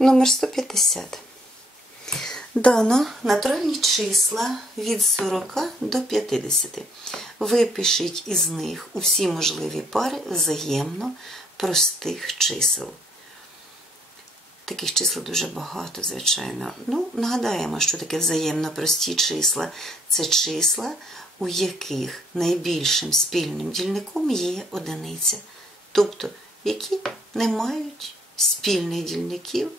Номер 150. Дано натуральні числа від 40 до 50. Випишіть із них усі можливі пари взаємно простих чисел. Таких чисел дуже багато, звичайно. Ну, нагадаємо, що таке взаємно прості числа. Це числа, у яких найбільшим спільним дільником є одиниця. Тобто, які не мають спільних дільників,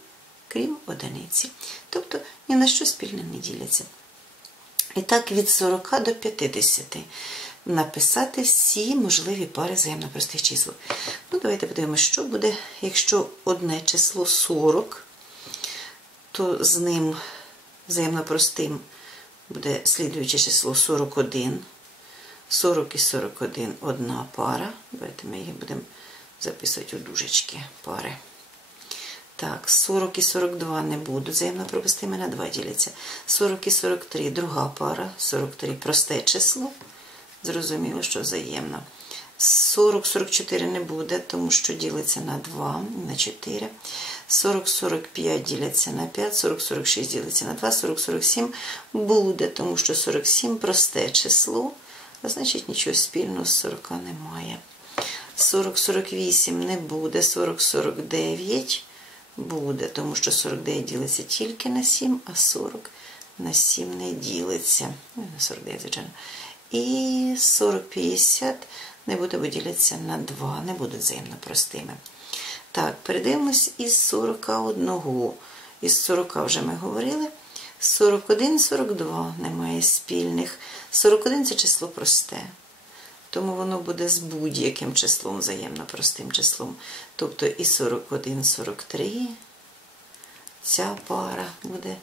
крім одиниці. Тобто ні на що спільне не діляться. І так, від 40 до 50 написати всі можливі пари взаємно простих чисел. Ну, давайте подивимося, що буде, якщо одне число 40, то з ним взаємно простим буде слідуюче число 41. 40 і 41 одна пара. Давайте ми їх будемо записувати у дужечки пари. Так, 40 і 42 не будуть. Взаємно пропустими на 2 діляться. 40 і 43 друга пара. 43 просте число. Зрозуміло, що взаємно. 40-44 не буде, тому що ділиться на 2, на 4. 40-45 діляться на 5, 40-46 ділиться на 2, 40-47 буде, тому що 47 просте число, а значить нічого спільного з 40 немає. 40-48 не буде, 40-49 буде, тому що 49 ділиться тільки на 7, а 40 на 7 не ділиться. Ну, на 49, звичайно. І 40-50 не буде виділятися на 2, не будуть взаємно простими. Так, передивимось із 41. Із 40 вже ми говорили. 41, 42 немає спільних. 41 це число просте. Тому воно буде з будь-яким числом, взаємно простим числом. Тобто і 41, 43. Ця пара буде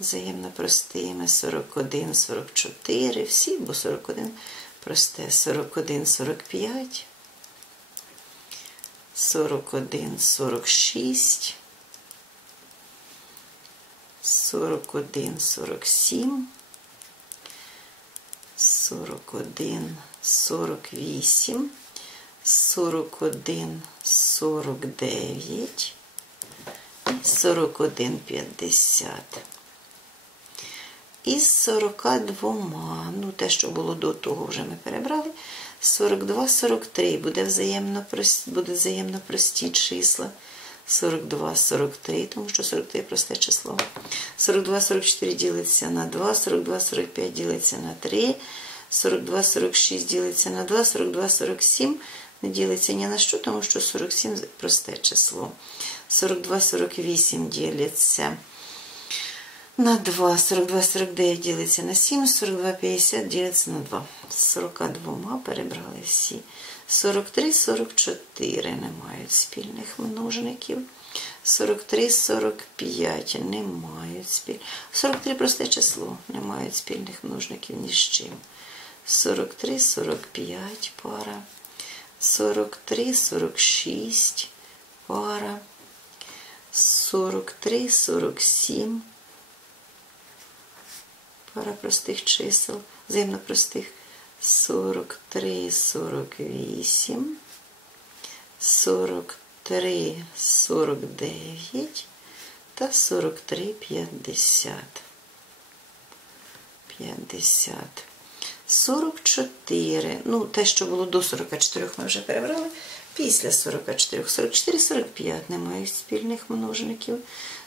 взаємно простими. 41, 44. Всі, бо 41 просте. 41, 45. 41, 46. 41, 47. 41, 48, 41, 49 і 41, 50. Із 42, ну те, що було до того, вже ми перебрали. 42, 43 буде взаємно буде взаємно прості числа. 42, 43, тому що 43 просте число. 42, 44 ділиться на 2, 42, 45 ділиться на 3, 42, 46 ділиться на 2, 42, 47 не ділиться ні на що, тому що 47 просте число. 42, 48 діляться на 2, 42, 49 ділиться на 7, 42, 50 ділиться на 2. 42 перебрали всі. 43, 44 не мають спільних множників. 43, 45 не мають спільних. 43 просте число, не мають спільних множників ні з чим. 43, 45 пара. 43, 46 пара. 43, 47 пара простих чисел, взаємно простих. 43, 48, 43, 49 та 43, 50. 50. 44. Ну, те, що було до 44, ми вже перебрали. Після 44. 44, 45 не мають спільних множників.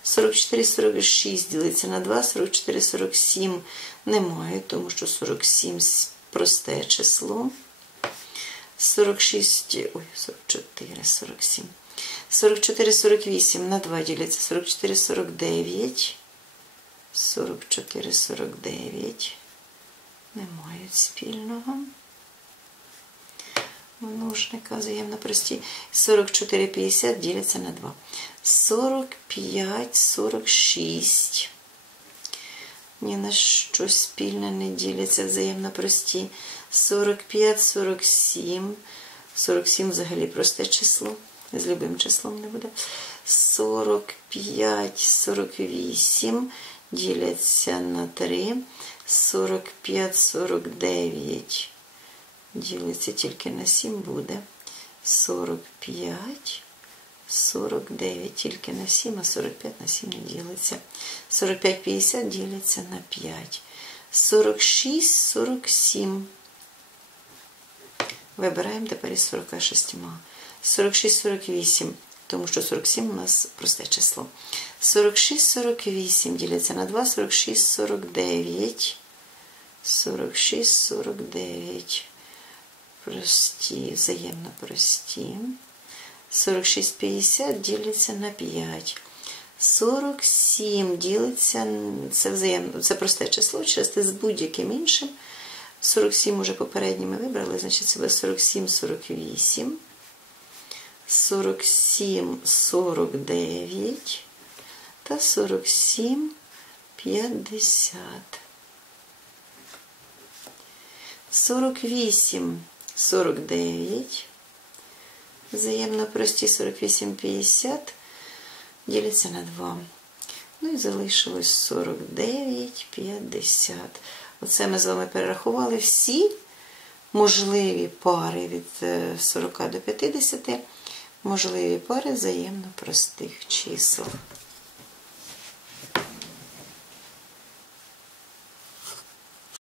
44, 46 ділиться на 2, 44, 47 немає, тому що 47 просте число. 46, ой, 44, 47. 44, 48 на 2 діляться. 44, 49. 44, 49. Не мають спільного. Множника взаємно прості. 44, 50 діляться на 2. 45, 46 ні на що спільне не діляться взаємно прості. 45, 47. 47 взагалі просте число. З любим числом не буде. 45, 48 діляться на 3. 45, 49 ділиться тільки на 7 буде. 45 49 тільки на 7, а 45 на 7 не ділиться. 45, 50 діляться на 5. 46, 47. Вибираємо тепер із 46. 46, 48, тому що 47 у нас просте число. 46, 48 діляться на 2, 46, 49. 46, 49. Прості, взаємно прості. 46, 50 ділиться на 5. 47 ділиться, це взаємно, це просте число, части з будь-яким іншим. 47 уже попередні ми вибрали, значить це буде 47, 48. 47, 49 та 47, 50. 48, 49. Взаємно прості 48, 50 діляться на 2. Ну і залишилось 49, 50. Оце ми з вами перерахували всі можливі пари від 40 до 50, можливі пари взаємно простих чисел.